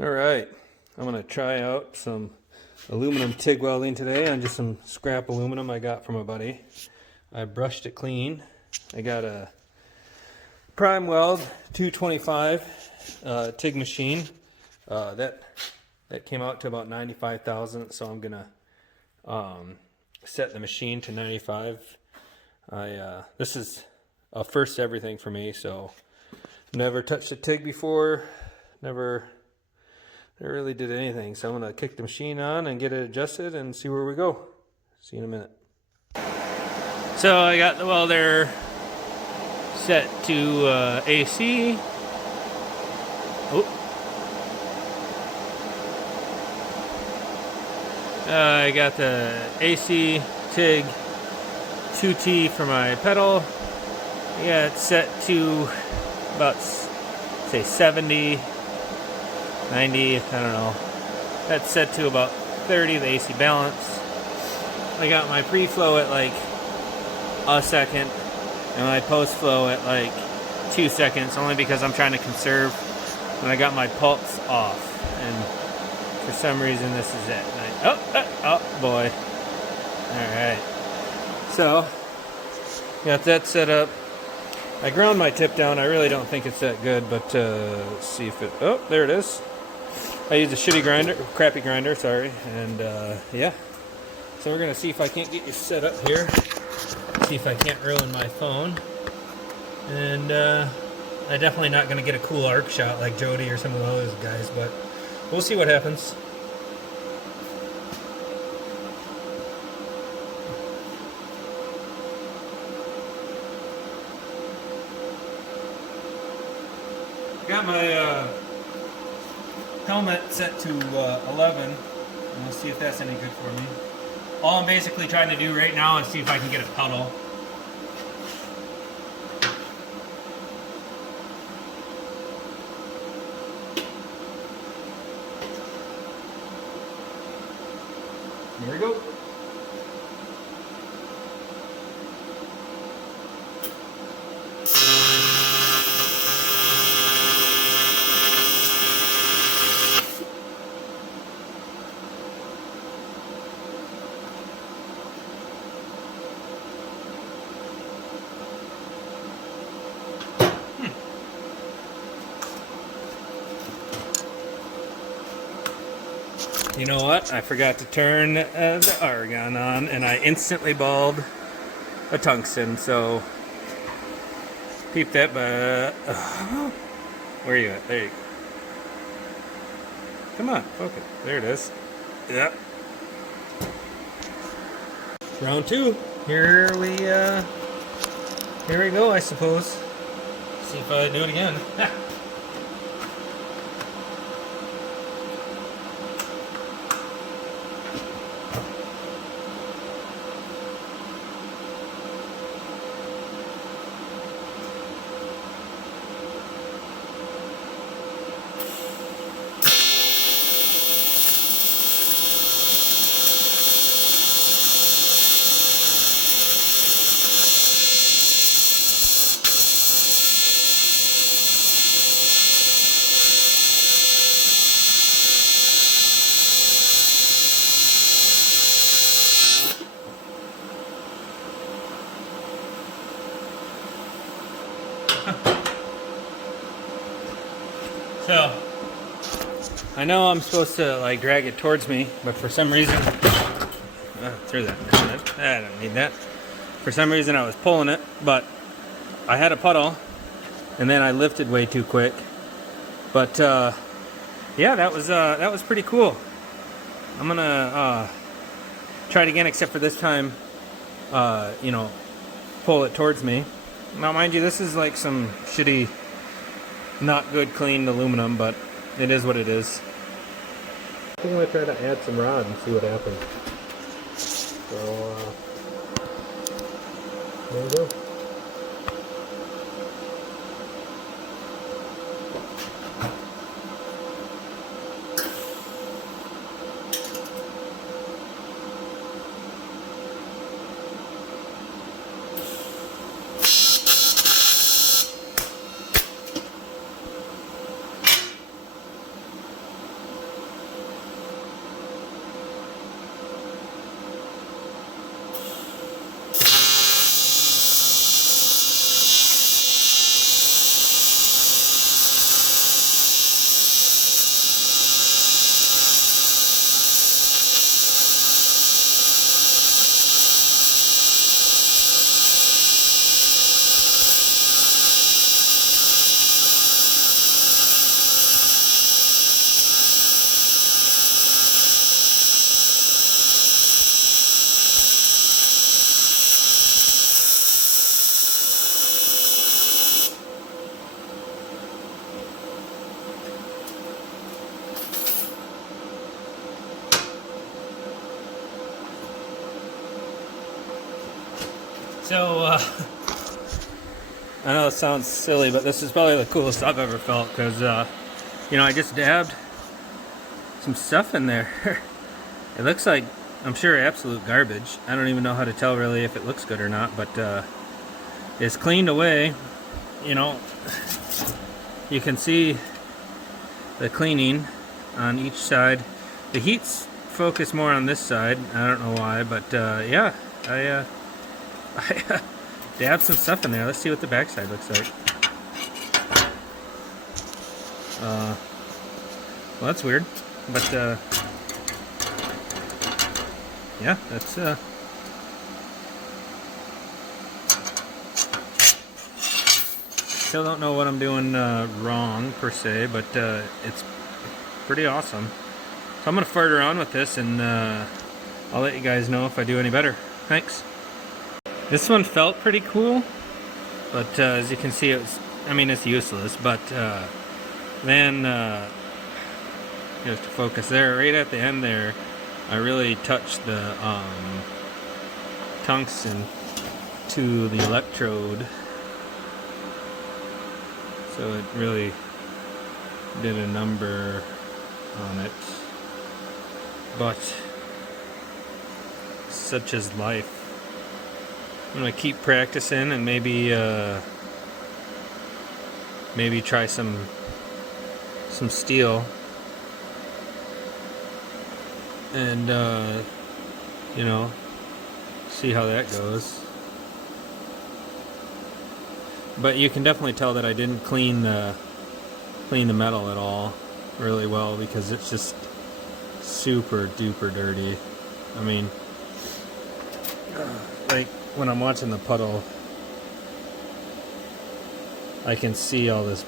Alright, I'm going to try out some aluminum TIG welding today on just some scrap aluminum I got from a buddy. I brushed it clean. I got a primeweld 225 TIG machine. That came out to about 95,000, so I'm going to set the machine to 95. This is a first everything for me, so never touched a TIG before, never really did anything. So I'm going to kick the machine on and get it adjusted and see where we go. See you in a minute. So I got the welder set to AC. I got the AC TIG 2T for my pedal. Yeah, it's set to about, say, 70, 90, I don't know. That's set to about 30, the AC balance. I got my pre-flow at like a second and my post-flow at like 2 seconds, only because I'm trying to conserve. And I got my pulse off, and for some reason this is it. Oh boy. Alright. So, got that set up. I ground my tip down. I really don't think it's that good, but let's see if it... Oh, there it is. I used a crappy grinder, sorry. And yeah. So we're going to see if I can't get you set up here. See if I can't ruin my phone. And I'm definitely not going to get a cool arc shot like Jody or some of those guys, but we'll see what happens. Got my helmet set to 11, and we'll see if that's any good for me. All I'm basically trying to do right now is see if I can get a puddle. Here we go. You know what? I forgot to turn the argon on, and I instantly balled a tungsten, so peep that, but where are you at? There you go. Come on, focus. There it is. Yep. Round two. Here we go, I suppose. See if I do it again. So, I know I'm supposed to like drag it towards me, but for some reason, through that, I don't need that. For some reason I was pulling it, but I had a puddle, and then I lifted way too quick. But yeah, that was pretty cool. I'm gonna try it again, except for this time, you know, pull it towards me. Now, mind you, this is like some shitty, not good cleaned aluminum, but it is what it is. I think I'm going to try to add some rod and see what happens. So, there we go. So, I know it sounds silly, but this is probably the coolest I've ever felt, because, you know, I just dabbed some stuff in there. It looks like, I'm sure, absolute garbage. I don't even know how to tell really if it looks good or not, but it's cleaned away. You know, you can see the cleaning on each side. The heat's focused more on this side. I don't know why, but yeah, I dabbed some stuff in there. Let's see what the backside looks like. Well, that's weird, but yeah, that's still don't know what I'm doing wrong per se, but it's pretty awesome. So I'm gonna fart around with this, and I'll let you guys know if I do any better. Thanks. This one felt pretty cool, but as you can see, it's useless. But then just to focus there, right at the end there, I really touched the tungsten to the electrode, so it really did a number on it. But such is life. I'm gonna keep practicing and maybe try some steel, and you know, see how that goes. But you can definitely tell that I didn't clean the metal at all really well, because it's just super duper dirty. I mean, like when I'm watching the puddle, I can see all this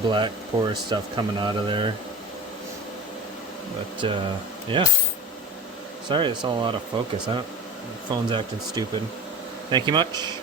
black porous stuff coming out of there. But yeah, sorry it's all out of focus. The phone's acting stupid. Thank you much.